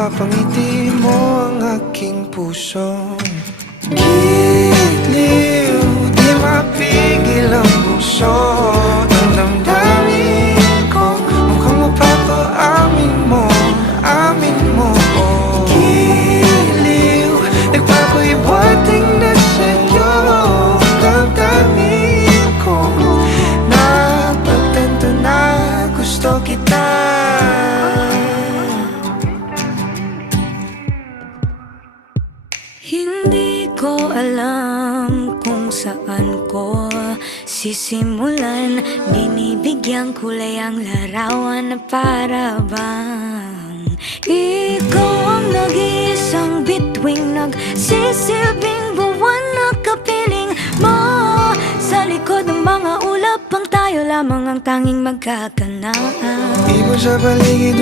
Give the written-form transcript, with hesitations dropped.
napapangiti mo ang aking puso. Giliw, di mapigil ang puso ng damdamin ko. Mukhang mapapaamin mo, amin mo. Giliw, nagpapahiwating na sa'yo ang damdamin ko. Napagtanto na gusto kita. Hindi ko alam kung saan ko sisimulan. Binibigyan kulay ang larawan na para bang ikaw ang nag-iisang bituing, nagsisilbing buwan na kapiling mo. Sa likod ng mga ulap, ang tayo lamang ang tanging magkakanaan. Ibon sa paligid